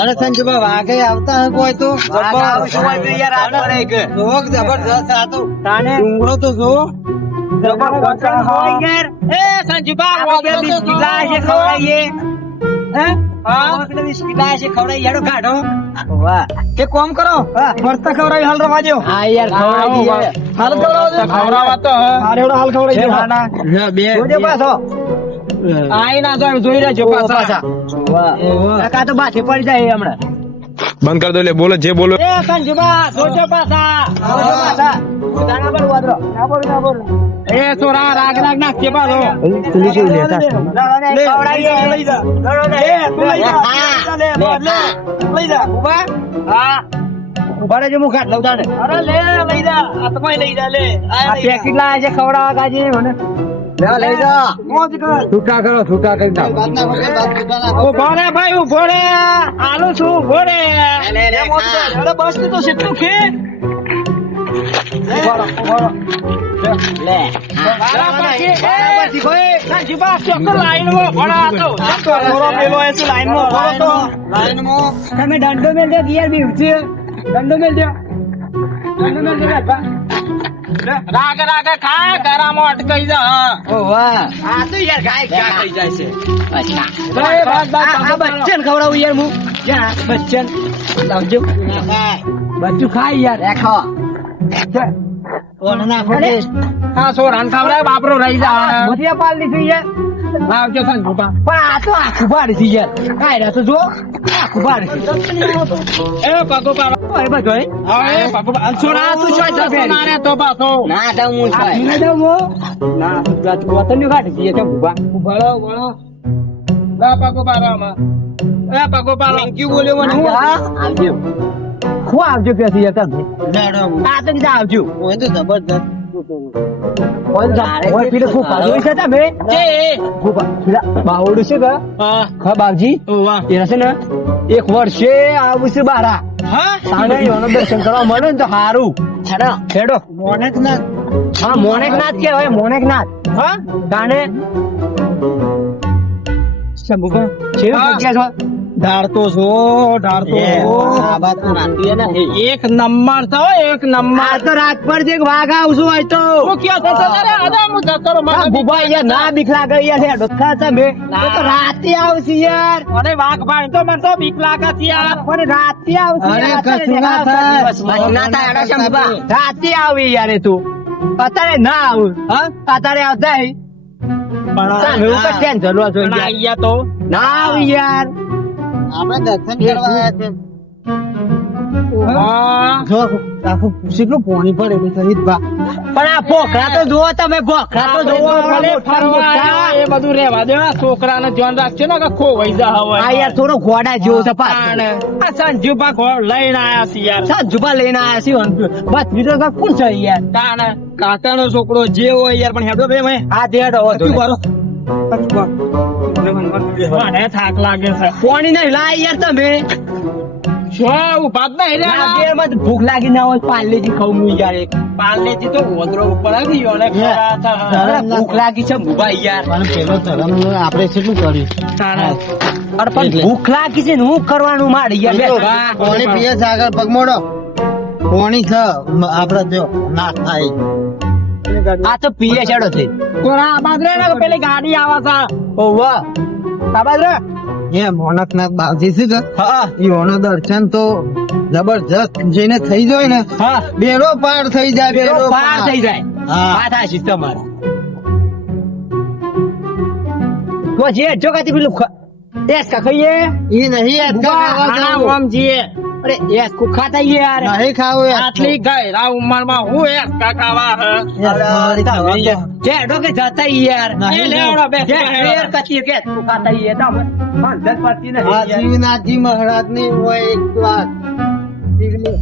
અરે સંજુબા વાઘે આવતા કોઈ તો જબરદસ્ત આ તો ડુંગરો તો જો કોમ કરો મસ્ત ખવડાવી હાલ રવા દો. હા યાર હાલ ખવડાવો તો હાલ ખવડાવી બે પાછો આઈ ના જોઈ રહેજો પાછા કાકા તો બાથી પડી જાય હમણાં. બંધ કર દો લે બોલો જે બોલો. એ કંજુબા જોજો પાછા દાણા પર વાદરો ના બોલ એ છોરા રાગ ના કે પાછો તુલી જોઈ લેતા લે ખવડાવી લઈ જા લઈ જા ઉભા હા ઉભા રહેજો હું ખાટ લઉં તાને. અરે લે લઈ જા આ તો લઈ જા લે આ પેકેટ લાયા છે ખવડાવવા કાજી મને લઈ જા મોજ કર છૂટા કરો છૂટા કરી નાખો. ઉભો રે ભાઈ ઉભો રે આલું છું ઉભો રે બસ તો કેટલું ખે તમે દંડો મેલ દે યાર બી દંડો મેલ દો રાગ રાગ ખા ગરામાં અટકાઈ જા. ઓ વાહ આ તો યાર ગાય ક્યાં થઈ જાય છે. બચ્ચન ખવડાવું યાર હું ક્યાં બચ્ચન લાવજો બચ્ચું ખાય યાર રાખો ઓન ના ફોડે હા સોરાન ખવડાય બાપરો રહી જા મથિયા પાલ દીધી યાર લાવજો ખાન ભૂપા પણ આ તો આખું બાર છે યાર કાઈ ના તો જો આખું બાર છે એ પાકો પારો એ બધો હા એ પાકો સોરા તું જોઈ દસ ના રે તો પાછો ના દઉં હું જોઈ ના દઉં હું ના વતન નું કાઢી દે કે ભૂપા ભળો ભળો લા પાકો પારામાં એ પાકો પારો ક્યું બોલ્યો મને હું આવજો હું આવજો પેસી યાર તમે આ તો કીધા આવજો હું તો જબરદસ્ત એક વર્ષે આવું છે બારા દર્શન કરવા મળે ને તો સારું છેડો મોનેકનાથ હા મોનેકનાથ કેવાય મોનેકનાથ હા કાને ઢાળતો છો એક નંબર તો એક નંબર તો રાત પર જે વાઘ આવશું હોય તો ના બીક લાગે યાર તમે તો રાતે આવશે યાર અરે વાઘ ભાઈ તો મને તો બીક લાગે છે યાર પણ રાતે આવશે રાતે આવી યાર તું અત્યારે ના આવું હા અત્યારે આવતા ના આવી યાર આપણે દર્શન કરવા આવ્યા છે. કેટલું પાણી પડે પણ આ પોખરા તો જુઓ તમે પોખરા તો જુઓ એ બધું રેવા દે છોકરાને ધ્યાન રાખજો ને કે ખોવાઈ જા હવે આ યાર થોડો ઘોડા જેવો છે આ સંજુભા ઘોડ લઈને આયા છે યાર સંજુભા લઈને આયા છે બસ બીજો કોણ છે યાર તાણ કાકાનો છોકરો જે હોય યાર પણ હેડો બે મેં આ દેડો થાક લાગે છે પાણી નહીં લાય યાર તમે ભૂખ લાગી ના હોય પાર્લેજી ખાવું યાર પાર્લેજી તો ઓદરો ઉપર ભૂખ લાગી છે ભાઈ યાર પેલો ધરમ આપડે કેટલું કર્યું અરે પણ ભૂખ લાગી છે ને હું કરવાનું મારી યાર પાણી પીએ છે આગળ પગમોડો પાણી છે આપડે જો ના થાય આ તો પીએ છેડો છે પેલી ગાડી આવે છે ઓવા બાબા એ મોનકનાથ બાવજી છે કે હા એ ઓનો દર્શન તો જબરજસ્ત જેને થઈ જાય ને હા બેડો પાર થઈ જાય બેડો પાર થઈ જાય હા પાછા છે તમારે તો જે જો કાતી પેલું એસ કા ખાઈએ એ નહીં એસ કા ઓમ જી અરે એસ કો ખાતા યાર નહીં ખાવ આટલી ગયરા ઉંમર માં હું એસ કા ખાવા હે જે ડોકે જતા યાર એ લેવડો બે યાર કતી કે કો ખાતા યાર તમે જત પડતી ને શિવનાથજી મહારાજ ની હોય એક વાત દીકલી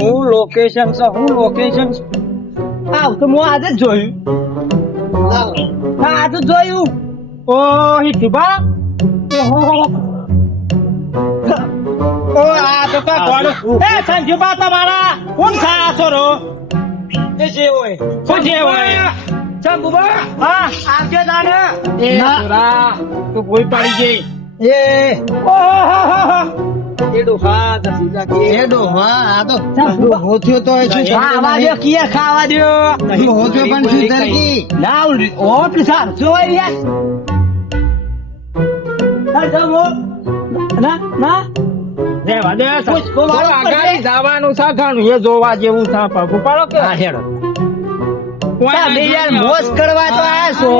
હું લોકેશન છે હું લોકેશન આવ તો હું આજે જ જોયું હા આજે જોયું ઓ હિતુબા ઓ આ તો કા ગોળ એ સંજુબા તમારા કોણ ખાયા છો રો એ જે હોય કોણ જે હોય સંજુબા હા આવજો દાને એ છોરા તું કોઈ પડી ગઈ એ ઓહો એ ડોહા દસીલા કે એ ડોહા આ તો હોથ્યો તો શું ખાવા દો કે ખાવા દો હોથ્યો પણ શું તરકી ના ઓટ સાર જોઈ યાર ના ના દેવા દે આગળ જવાનું સાખાનું એ જોવા જેવું છે પગું પાડો કે હા હેડો તમે યાર મોજ કરવા તો આયા છો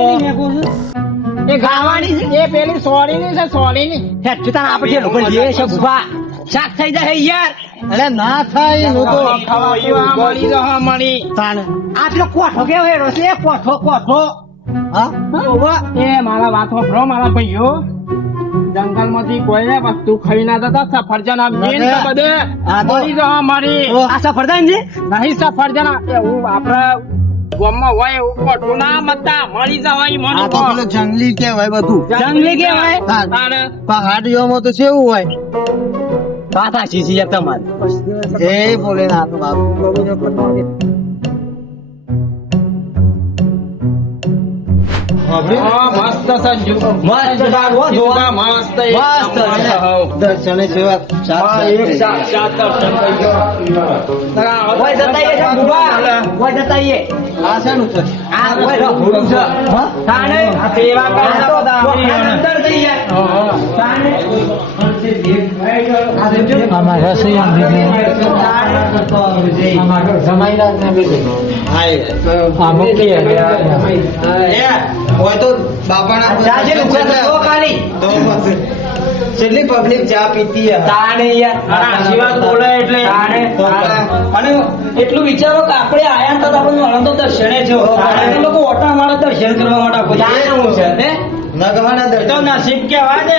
એ ગાવાની છે એ પેલી સોરી ની છે સોરી ની હેડ તું તાર આપણે લોકો જે છે બુબા શાક થઈ જાય યાર અરે ના થાય નો તો ખાવા મળી જવા મળી તાન આ પેલો કોઠો કેવો હેડો છે કોઠો કોઠો હા એ મારા વાતો ભરો મારા ભાઈઓ જંગલ માંથી કોઈ વસ્તુ ખાઈ ના જતા સફરજન આપજે ને બધે મળી જવા મારી આ સફરજન છે નહીં સફરજન એવું આપડે ગામમાં હોય એવું કોઠું ના મતા મળી જવાય મને તો પેલો જંગલી કેવાય બધું જંગલી કેવાય પહાડીઓમાં તો કેવું હોય પાછા શીશી તમારે જય ભોલેનાથ બાપુ મસ્ત સંજુ મસ્ત જોવા મસ્ત મસ્ત દર્શન સેવા એક સાત દર્શન થઈ ગયો ઓય જતાઈએ છે બુબા ઓય જતાઈએ આ છે નું આ ઓય રહું છે હા તાણે આ સેવા કરતા બધા અંદર થઈ જાય તાણે અમાર રસોઈયા બીજે અમાર જમાઈરા ને બીજે હાય આ મોકલી એ હોય તો બાપાના જાજે નુકસાન તો ખાલી તો છેલ્લી પબ્લિક ચા પીતી હે તાણે યાર આશીર્વાદ બોલે એટલે તાણે અને એટલું વિચારો કે આપણે આયા તો આપણને અનંત દર્શને છે તાણે લોકો ઓટા મારા દર્શન કરવા માટે કોઈ છે ને નગવાના દર્શન તો નસીબ કેવા ને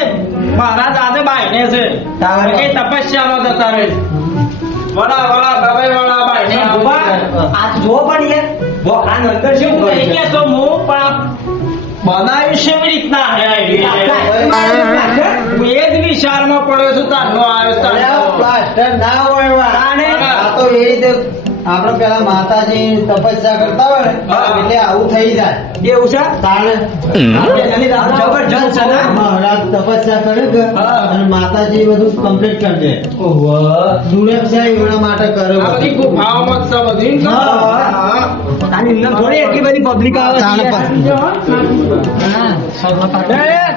મારા દાદા બાઈને છે તારે કે તપસ્યામાં જતા રહે વડા વડા દબાઈ વડા બાઈને આ જો પણ યાર વો આ અંદર શું કરે કે તો મો પણ બનાવી છે એવી રીતના હે એ જ વિચારમાં પડ્યો છું તારનો આવ્યો પ્લાસ્ટર ના હોય આ તો એ રીતે આપણે પેલા માતાજી તપસ્યા કરતા હોય એટલે આવું થઈ જાય એવું છે તાણે જબરજસ્ત છે ને મહારાજ તપસ્યા કરે કે અને માતાજી બધું કમ્પ્લીટ કરી દે ઓહો દુર્લક્ષા એવડા માટે કરે આ બધી ગુફાઓમાં છે બધી તાની અંદર થોડી એટલી બધી પબ્લિક આવે છે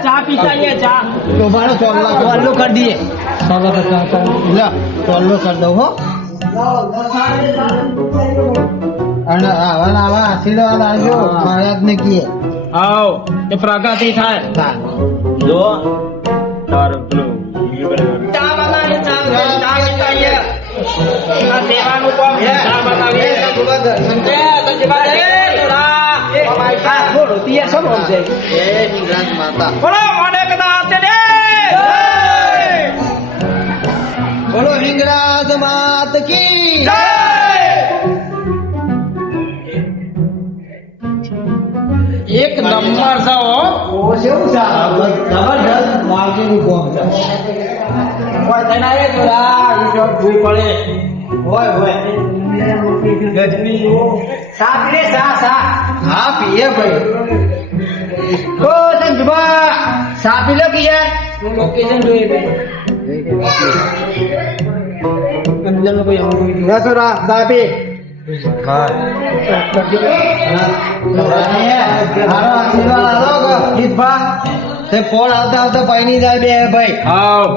ચા પીતા એ ચા તો બાળો ચોલ્લો કરી દઈએ ચોલ્લો કરી દઉં હો અને આવા આશીર્વાદ આવજો મહારાજ ને કીએ આવ એ પ્રગતિ થાય જો તારું પેલું ચા બનાવી ચા પીતાઈએ આ દેવાનું કોમ ચા બનાવી દર્શન દે સંજીવા દે તોરા આ બોલો તીએ સબ હોમ છે એ નિગ્રાન માતા બોલો મોડે કદા આતે દે બોલો હિંગરાજ માત કી જય એક નંબર છે ઓ કેવું છે જબરજસ્ત માર્કેટિંગ કોમ છે કોઈ તના એ તોરા વિડિયો જોઈ પડે હોય ગજની સા પીએ સા હા પીએ ભાઈ ઓ સંજુબા સા પી લો કે યાર હું લોકેશન જોઈએ ભાઈ અંજન કો યમ રસરા દાબે હા હારો આશીર્વાદ આલો ગીતભા તે ફોન આવતા આવતા પાઈની જાય બે ભાઈ આવ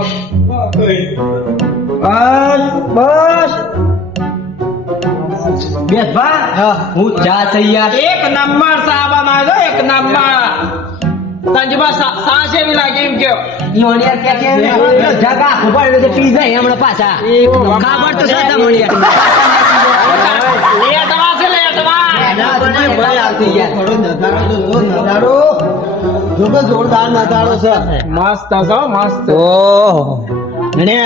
બસ બેસભા હા હું જા તૈયાર એક નંબર સાબા મારો એક નંબર સંજબા સાસે બી લાગે એમ કે લોડિયા કે જગા ઉપર એટલે પી જાય હમણાં પાછા ખબર તો સાચા મોડિયા લેટવા છે લેટવા ના તમે ભાઈ આવતી યાર થોડો નજારો જોકે જોરદાર નજારો છે મસ્ત છે મસ્ત ઓહ ને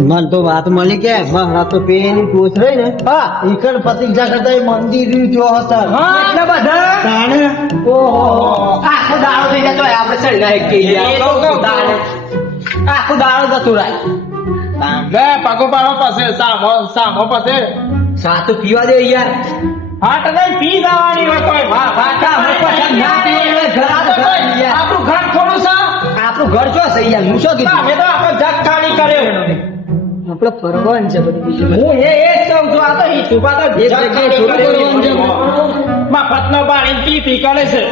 મન તો વાત મળી કે મારા તો પેની ટોચ રહી ને હા ઈકડ પ્રતિક્ષા કરતા મંદિર જો હતા એટલા બધા તાણે ઓહો આખો દાડો થઈ જતો આપણે ચડી જાય કે આખો દાડો જતો રાય લે પાકો પાડો પાસે સામો પાસે સા તો પીવા દે યાર. હા તને પી જવાની હોય કોઈ વાહ પાકા હું પછી ના પીવાનું હોય, ઘર આ તો ઘર યાર. આપણું ઘર થોડું છે આપણું ઘર છો છે યાર, હું શું કીધું? અમે તો આપણે જગ ખાલી કર્યો આપણે ફરવાનું છે બધું બીજું બધું. હું એ કહું છું આ તો હિતુબા તો એક જગ્યાએ થોડું કરવાનું છે. મફતનો પાણી પી કરે છે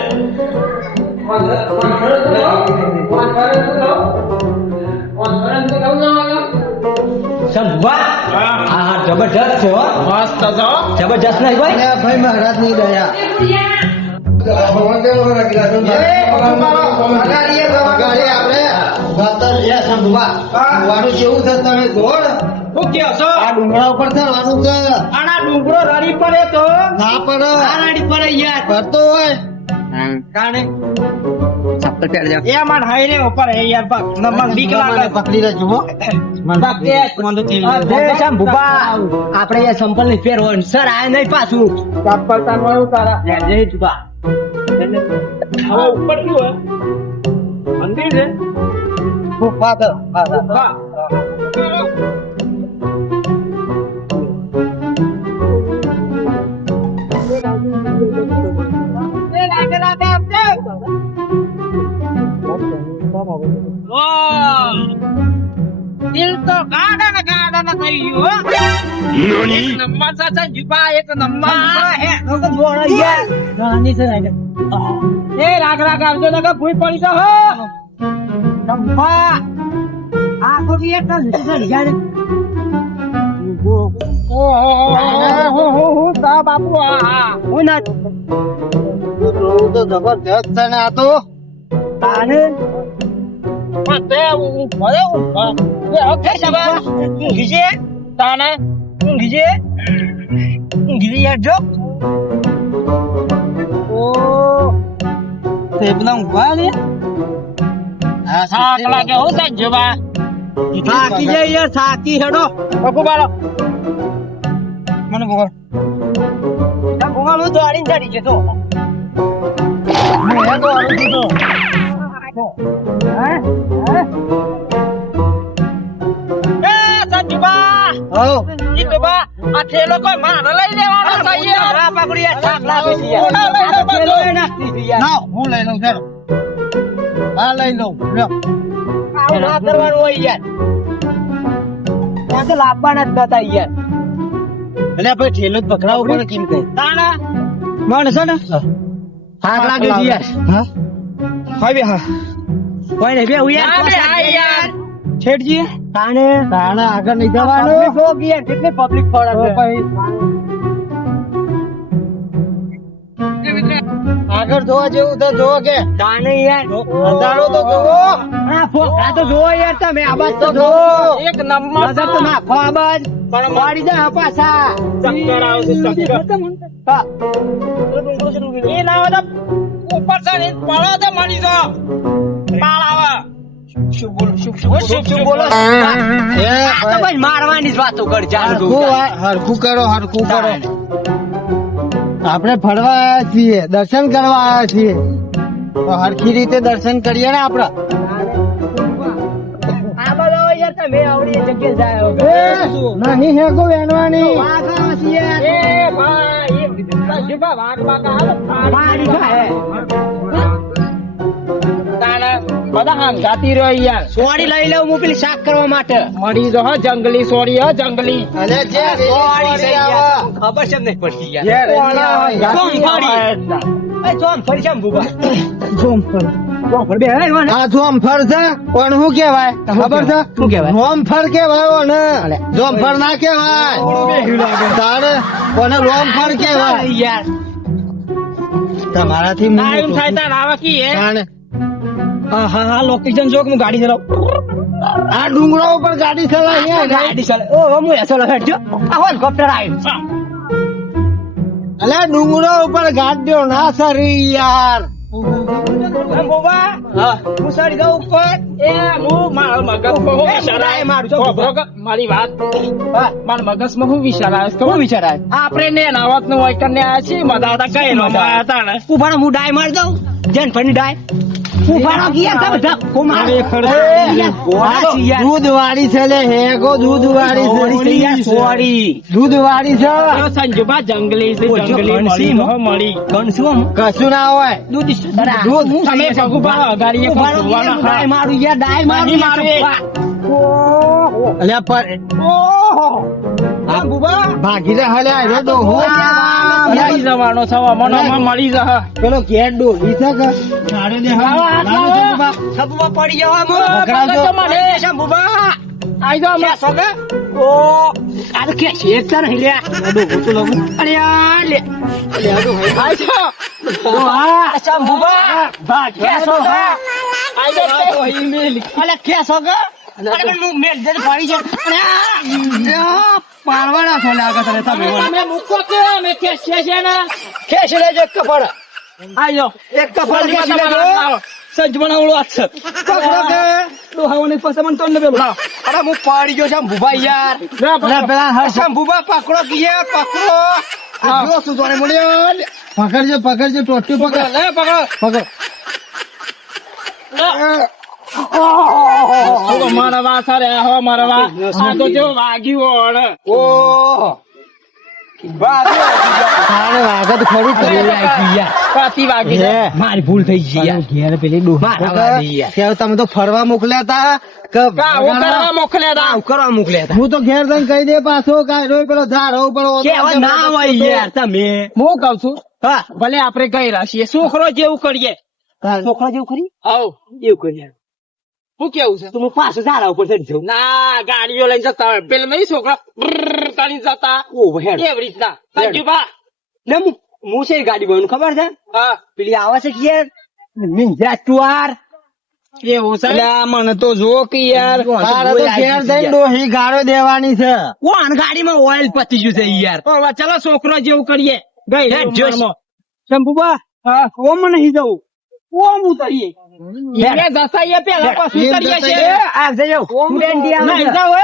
સંભવા હા. હા જબરજસ્ત છે હો, મસ્ત છો જબરજસ્ત નહીં ભાઈ. ભાઈ મહારાજ ની દયા કેવું છે તમે જોડ શું કહો છો આ ડુંગરા ઉપર ચડવાનું છે આના ડુંગરો રડી પડે તો ના પર આનાડી પર યાર. કરતો હોય કાણે ચપ્પલ પહેર જા. એ માર હાઈરે ઉપર હે યાર બક નમક બીક લાગે પકડી લેજો હો આપણે યાર સંપલ નહીં પહેરવાનું સર આ નહીં પાછું. ચપ્પલ તારવાનું તારા જય તુબા. હવે ઉપર કયું હે મંદિર છે ફાધર હા દિલ તો ગાર્ડન થઈ ગયું એક નંબર સાચા જીપા એક નંબર હે એ રાગ રાગ આવજો ને કે ભૂઈ પડી તો હો નંબર આ કોટી એક ઓહો તા બાપુ આ હું ના તો જબરજસ્ત છે ને આ તો તાને તે હું ભરે હું એ ઓકે સબા ઊંઘી છે તાને ઊંઘી યાર જો ઓ તે બના ઊંઘવા ને થાક લાગે હો સંજોબા થાકી જાય યાર થાકી હેડો પકુ બાળો મને બોલ ના બોલ હું દોડીને ચડી જતો મેં તો આવું કીધું હો જીતુબા આ થેલો કોઈ મારે લઈ લેવાનો છે યાર આ પકડી થાક લાગે છે યાર ના હું લઈ લઉં ચાલો હા લઈ લઉં લ્યો આવું ના કરવાનું હોય યાર. ત્યાં તો લાવવાના જ નતા યાર. એટલે ભાઈ ઠેલો જ પકડાવો પડે કેમ કઈ તાણા મને છે ને થાક લાગે છે યાર. હા હવે હા કોઈ નહીં બે હું આ બે આ યાર છેડજી તાણે તાણે આગળ નહીં જવાનું પબ્લિક યાર કેટલી પબ્લિક પડે છે. આગળ જોવા જેવું છે જોવો કે તાણે યાર નજારો તો જોવો આ ફોકરા તો જોવો યાર તમે આ બાજુ તો જોવો. એક નંબર નજર તો નાખો આ બાજુ. પણ વાળી જાય હા પાછા. ચક્કર આવશે ચક્કર હા. એ ના હોય તો ઉપર છે ને પડો તો મળી જો પાળ આવે શું બોલો શું બોલો એ આ તો ભાઈ ભાઈ મારવાની જ વાતો કર ચાલ હરખું કરો આપણે ફરવા આવ્યા છીએ દર્શન કરવા આવ્યા છીએ તો હરખી રીતે દર્શન કરીએ ને આપડે આ બધો યાર તમે આવડી જગ્યાએ જાય વગર. નહીં હેકો વેણવાની વાઘ આવે છે યાર. એ ભાઈ સંજુબા વાઘ બાકા હાલો વાડી ખાય. તાણા બધા હામ જાતી રહ્યો યાર સોડી લઈ લઉં હું પેલી શાક કરવા માટે. મળી જો હો જંગલી સોરી હો જંગલી અને જે સોડી છે યાર. આવે. ખબર છે નહીં પડતી યાર. ચોમ ફરી છે ભૂબા. ચોમ ફરી બે હે મને. આ જોમફળ છે કોણ શું કેવાય ખબર છે શું કહેવાય? રોમફળ કેવાય ઓને જોમફળ ના કેવાય તારે કોને રોમફળ કેવાય યાર તમારાથી ટાઈમ થાય તાર આવા કી હે તાણે હા લોકેશન જો કે હું ગાડી ચલાવું. આ ડુંગરા ઉપર ગાડી ચલાવી ગાડી ચલાવ. ઓ હું એસો લહેરજો. આ હેલિકોપ્ટર આવ્યું. અલે ડુંગરા ઉપર ગાડીઓ ના સરી યાર બોબા હા હું સડી દઉં ઉપર એ હું મારા મગજમાં હું વિચાર આવે મારું છો. મારી વાત હા મારા મગજમાં હું વિચાર આવે શું વિચાર આવે? આપણે ને નાવત નું હોય કરીને આયા છીએ મજા હતા કઈ નો આયા હતા ને ઉભા રહો, હું ડાય મારી દઉં. જેન ફરની ડાય. ઉભારો કે યાર તમે ધક્કો મારો દૂધ વાળી છે લે હેગો દૂધ વાળી છે સોરી દૂધ વાળી છે સંજુબા જંગલી છે જંગલી મળી કશું ના હોય દૂધ તમે ભગુબા અગાડીએ ડાય મારું યાર ડાય મારું અલ્યા પર ભાગી રે હલે આવ્યો તો મળી જવાનો છે મનમાં મળી જશે પેલો ઘેર ડોહી છે કે છાડે દે સબુબા પડી જવા શંભુબા આઈ જાઓ અમે સોગે ઓ આ તો કે શેકતા નહીં લે અરે યાર લે આઈ જાઓ શંભુબા ભાગ કે સોગા આઈ જાઓ ઈમેલ અલે કે સોગા અરે હું મેલ દે પડી છે અરે પારવાડા છો લાગે તને તમે તમે મૂકો કે અમે ખેંચીએ છે ને ખેંચ લેજો એક કપડ આઈ જાઓ એક કપડ ખેંચ લેજો સંજુબા ઓળો હાથ છે પકડો કે ડોહાઓને પાસે મને તોડ ને પેલો અરે હું પડી ગયો છું ભૂભા યાર પેલા શંભુબા પકડો કે યાર પકડો આ જો શું જોને મળ્યો પકડજો ટોટી પકડ લે પકડો પકડ મારા વા સારે હો મારા વા આ તો જો વાગ્યું ઓ તારે વાગત ખરી કરી પાતી વાગી છે મારી ભૂલ થઈ ગઈ યાર ઘેર પેલી ડોહા કેવ તમે તો ફરવા મોકલ્યા તા કે કાવો કરવા મોકલ્યા તા આવ કરવા મોકલ્યા હતા હું તો ઘેર જઈને કહી દે પાછો કાઢો પેલો ધારો પેલો કેવા ના હોય યાર તમે હું કઉ છું હા ભલે આપણે ગયેલા છીએ છોકરો જેવું કરીએ છોકરા જેવું કરી આવ એવું કરી શું કેવું છે તું પાછું ઝાડા ઉપર ચડી જાઉં ના ગાડીઓ લઈને જતા હોય પેલા નહીં છોકરા કાઢી જતા ઓ હેડ એવી રીતના સંજુબા ને હું છે ગાડી બોલું ખબર છે હા પેલી આવે છે કે યાર નિંજા ટુઆર એવું છે એટલે મને તો જો કે યાર તારે તો ઘેર જઈને ડોહી ગાળો દેવાની છે કોણ ગાડીમાં ઓઇલ પતી ગયું છે યાર તો હવે ચાલો છોકરો જેવું કરીએ ગઈ હેડ જોશ. શંભુબા હા ઓમ નહીં જવું ઓમ ઉતરીએ એને દસાઈએ પેલા પાછું એમ ઉતરીએ છે દસાઈએ. આ જજો સ્ટુડન્ટ નહીં જાવ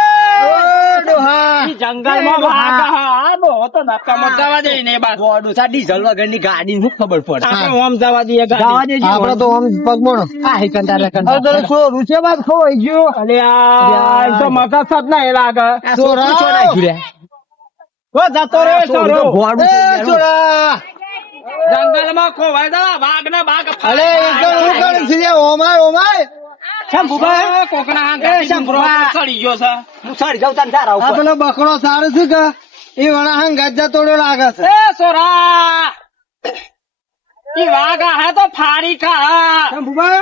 ડોહા જંગલમાં વાઘ હા બહુ તો નકામો જવા દે ને બસ ડોસા ડીઝલ વગરની ગાડી શું ખબર પડે આપણે ઓમ જવા દઈએ જવા ગાડી દેજો આપડે તો આમ પગમણો આ હે કંટાળે અરે તને છોરું છે બાદ ખોવાઈ ગયો અલે આ તો મગજ જ નહીં લાગે છોકરો છોડાઈ ગયું તો જતો રે છોરો ગોડું એ છોરા જંગલમાં ખોવાય દા વાઘ ને બાઘ અલે એકદમ હું કરે છે લે ઓમાય શંભુબા કોકના હાંગાથી શંભુબા. ડુંગરો પર ચડી ગયો છે હું સડી જાઉં તને ધારા આ ઉપર પેલો બકરો સારો છે કે એ વણા હંગ ગજા તોડ્યો લાગે છે એ સોરા ઈ વાઘ હે તો ફાડી ખા શંભુબા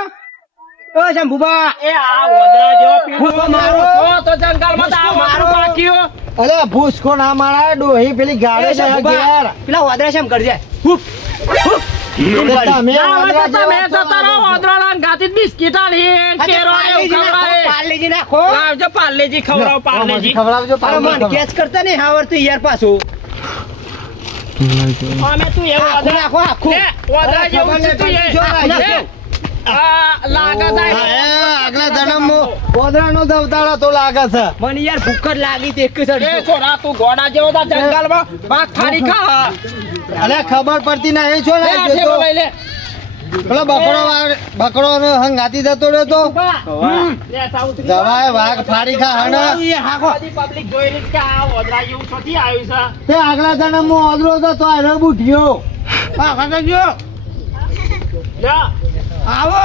ઓ શંભુબા એ આ ઓદરા જેવો પીળો ફૂંકો મારો. તો જંગલમાં તો આ મારું પાક્યું અલે ભૂસકો ના મારા ડોહી પેલી ગાળે છે ઘેર પેલા વાદરા શેમ કરજે હુપ તમે ના હોય તો વાંદરા તમે જેવા જતા રહો, ઓદરાળાને ગાતી બિસ્કીટ આલી, કેરો એવું ખવડાવે. પાર્લેજી નાખો લાવજો પાર્લેજી ખવડાવો, પાર્લેજી. ખવડાવજો અરે મને કેચ કરતા નહીં આવડતું યાર પાછું અમે તું એવું આખું ઓદરા- નાખો આખું લે, ઓદરા જેવું છે તું એ. આખું નાખો. લે, આ લાગે જાય. આગલા જન્મમાં પોદરાનો જ અવતાર હતો લાગે છે મને યાર ભૂખ જ લાગી તે એક એ સડી છોરા, તું ઘોડા જેવો તા જંગલમાં વાઘ ફાડી ખા. અલે ખબર પડતી નહીં છો લે, ને આ ઠેલો લઈ લે. પેલો બકરો નો હંગાતી જતો રહ્યો તો ઉભા. લે, સાઉથરી. જવાય વાઘ ફાડી ખા હને બધી public જોઈ રહી છે કે આ ઓદરા જેવું છોથી આવ્યું છે. તે આગલા જન્મમાં ઓદરો હતો તો આનો બુઢિયો લે, આવો.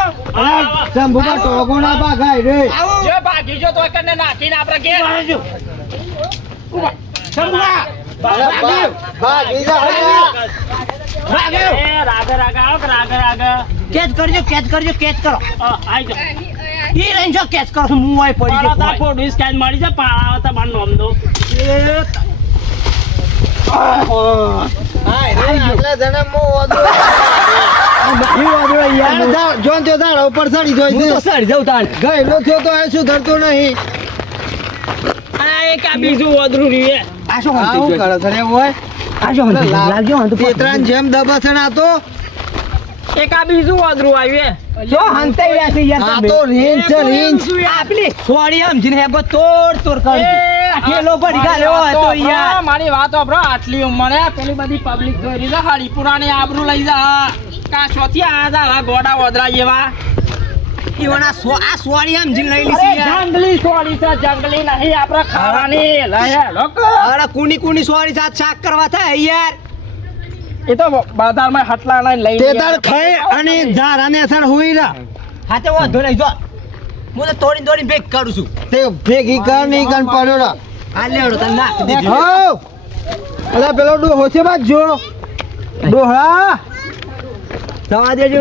શંભુકા ટોકો ના ભાગાય રે જે ભાગી જો તોય કને નાખીને આપણે ઘેર આવજો. ઉભા. શંભુભા. ભાગી જા હે. એ રાગે રાગે આવો કે રાગે રાગે. કેચ કરજો કેચ કરો આઈ જાઓ. ઈ રહીને જો કેચ કરો હું આય પડી પાડો તાર ગયો ફોટો સ્કેન મળી જાય, પાડાવો તાર મારું નામ દો. આગલા જન્મમાં ઓદરો જોન તો તારા ઉપર ચડી જોઈ હું તો સડી જાઉં તાણ ગયેલો થયો તો એ સુધરતો નહીં આ એક આ બીજું ઓદરું રહ્યું એ. આ શું આવું હંતી કરે છે રે ઓય આ શું હંતી લાગજો હંતું પેતરાન જેમ દબસણ આતો એક આ બીજું ઓદરું આવ્યું એ. જો હંતાઈ રહ્યા છે યાર આ તમે. તો રેન્જ છે રેન્જ આ પેલી સોડી સમજીને હેગો તોડ કરી એ, ઠેલો પડી ગાલ્યો મારી હતો વાત તો યાર. સાંભળો, મારી વાત સાંભળો. આટલી ઉંમરે પેલી બધી પબ્લિક જોઈ રહી છે, હરિપુરાની આબરૂ લઈ જા. કા છોથી આ જા, આવા ગોડા ઓદરા જેવા. ઈવોના આ સોરી સમજી લઈ અરે લીધી યાર. જંગલી સોરી છે જંગલી નહીં આપણે ખાવાની લઈ લોકો અરે કુની સોરી સાથે શાક કરવા થાય યાર. એ તો બજારમાં હટલા લઈ તે તાર ખાઈ અને ઝારાને અસર હોય ના હા તે વાંધો નહીં જો હું તો તોડી ભેગ કરું છું. તે ભેગી કર નહીં કર પડ્યો ના આ લેવડો તને નાખી દીધી. હાઉ અલા પેલો ડોહો છે બાદ જો ડોહા જવા દેજો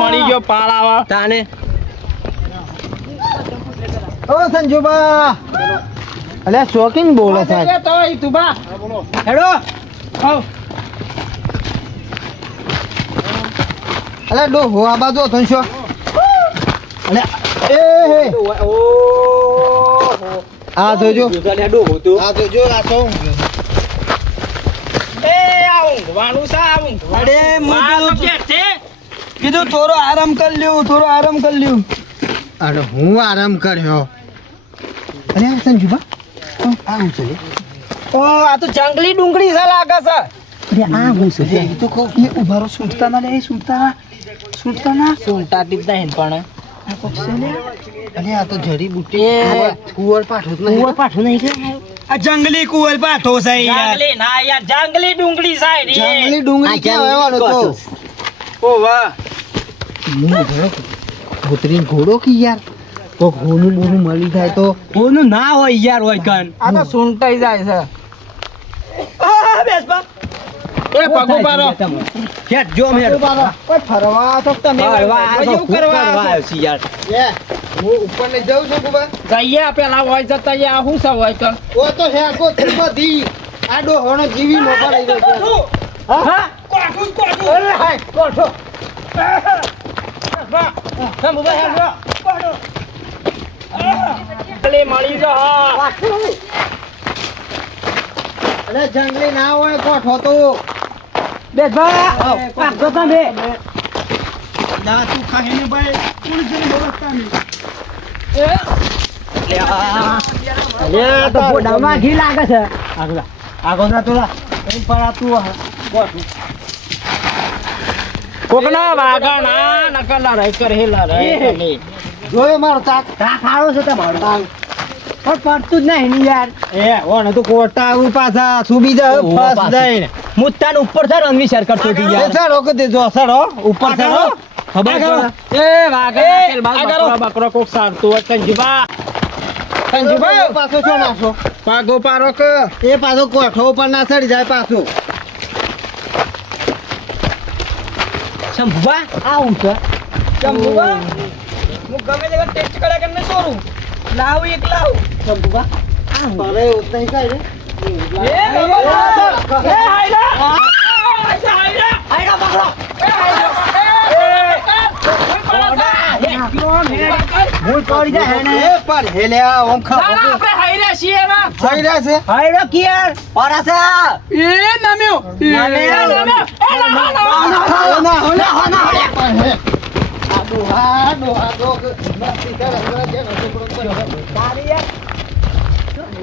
મળી ગયો પાળાવા તાને ઓ સંજુબા અલ્યા શોખીન બોલે સાહેબ તો ઈ તું બા હેડો આવ અલ્યા ડોહો આ બાજુ હતો ને શો અલ્યા એ હે આ જોજો આ જોજો આ તો એ ઊંઘવાનું છે અરે કીધું થોડો આરામ કરી લ્યો અરે હું આરામ કર્યો અરે સંજુબા આ હું છે ઓ આ તો જંગલી ડુંગળી છે લાગે છે અરે આ હું છે એ તો કહું એ ઉભારો સુંટતા ના લે સુંટતા સુંટા ટીપતા હેન પણ અરે આ તો જડી બુટી કુંવર પાઠો નહીં છે આ જંગલી કુવર પાઠો છે યાર. જંગલી ના યાર જંગલી ડુંગળી છે રે જંગલી ડુંગળી ક્યાં આવવાનો તો ઓ વાહ ભૂતરી ઘોડો કી યાર કોક હોનું બોનું મળી જાય તો કોનું ના હોય યાર હોય કન. આ તો સુંટાઈ જાય છે બેસ બા એ પગો પારો ખેત જો મેર કોઈ ફરવા તો તમે ફરવા આ તો શું કરવા આવ્યો છે યાર. હું ઉપર ને જાઉં છું કુબા જઈએ પેલા હોય જતા યા હું સા હોય કર ઓ તો હે કો બધી આ ડોહોનો જીવી નો પડાઈ ગયો હા કોઠું અરે હાય કોઠો મળી જો હા અરે જંગલી ના હોય કોઠો તો બેસ બા પાછો તમે દા તું ખાઈને ભાઈ કોણ જઈને વ્યવસ્થા નહીં અરે તો બોડામાં ઘી લાગે છે. આગો ના તોલા એમ પડાતું કોઠું કોકના વાગણા નકલ લડાઈ કર હે લડાઈ નહીં જોયો મારો તાક રાખ આવો છે તમારો પણ પડતું જ નહીં ને યાર. એ ઓને તો કોટા આવું પાછા સુબી જાય ફસ જાય ને મુત્તાન ઉપર છે રણવી શેર કરતો હતી એ યાર. ચાલો કે તે જો સડો ઉપર ચડો ખબર પડે એ વાગણા તેલ બાલ બકરો કોક સારતું હોય સંજીબા સંજુભાઈ પાછો છો નાખો પાગો પારો કે એ પાછો કોઠો ઉપર ના ચડી જાય પાછો શંભુબા આવું છે શંભુબા હું ગમે તે ટેસ્ટ કર્યા કરીને સોરું લાવ એક લાવ શંભુબા અરે ઉતઈ કાઈ રે એ બાબા એ હાઈડા હાઈડા હાઈડા પકડો એ હાઈડા ભૂલ પડી જાય હે ને. એ પર હેલ્યા ઓમ ખા આપણે હાઈડા છીએ ના થઈ રહ્યા છે હાયડો કિયાર પરાસા એ નમ્યો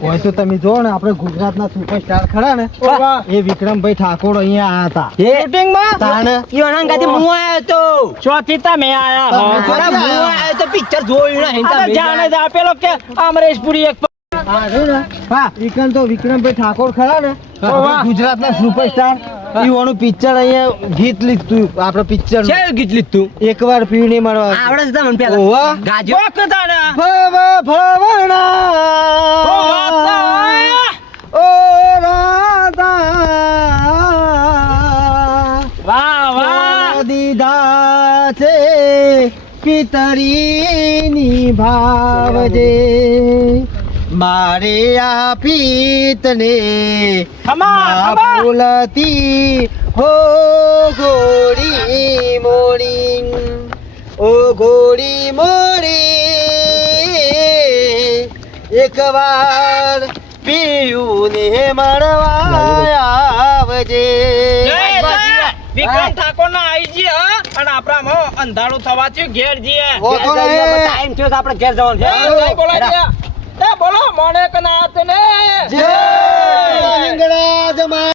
હોય તો તમે જો ને આપણે ગુજરાતના સુપરસ્ટાર ખરા ને એ વિક્રમભાઈ ઠાકોર અહીંયા હતા શૂટિંગમાં તાણે ઈવણ ગાતે હું આયો તો ચોથી તમે આયા હો થોડા હું આયો તો પિક્ચર જોયું નહીં આ તો જાણે જ આપેલો કે અમરેશપુરી એક હા જો ને હા વિક્રમભાઈ ઠાકોર ખરા ને વાહ. ગુજરાતના સુપરસ્ટાર ઈવાનું પિક્ચર અહીંયા ગીત લીધું આપણે પિક્ચર છે ગીત લીધું એકવાર પીણી મળવા આવડે છે તમને પેલા ઓવા. ગાજો વખતાના ભવના ઓ રાધા વાહ વાહ દીધા છે પિતરીની ભાવજે મારે આ પિતને ના બોલતી હો ગોળી મોરી ઓ ગોળી મોરી એકવાર પીયું ને મળવા આવજે વિક્રમ ઠાકોર ના આઈ જી હા અને આપણામાં અંધારું થવા થયું ઘેર જઈએ હોતો ને. ટાઈમ થયો તો આપણે ઘેર જવાનું છે. જય બોલાય ગયા. એ બોલો મોને કના હાથ ને જય હિંગળાજ મા